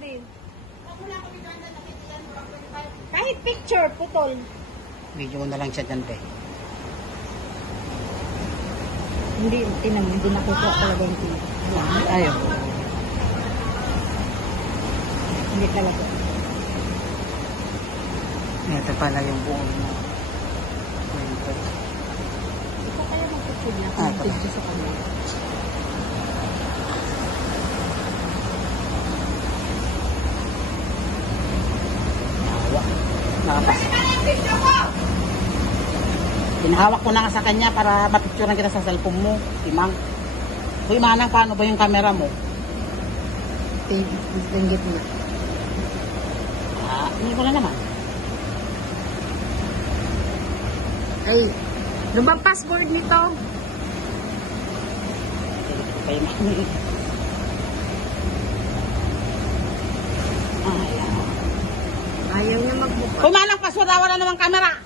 din. Kahit picture, putol. Video mo na lang siya dyan, be. Hindi, hindi nakukuha talaga yung TV. Ayaw. Hindi talaga. Ito pala yung buong mo. Ito kaya mag-picture na. Ah, Mag-picture sa kanila. Pinahawak ko na nga sa kanya para mapicturean kita sa cellphone mo, Timang. Uy, Manang, paano ba yung camera mo? Tinggit niya. Hindi ko na naman. Ay, ano ba password nito? Kay Mami. Ayaw niya magbuka. Uy, Manang, pasword, wala namang camera.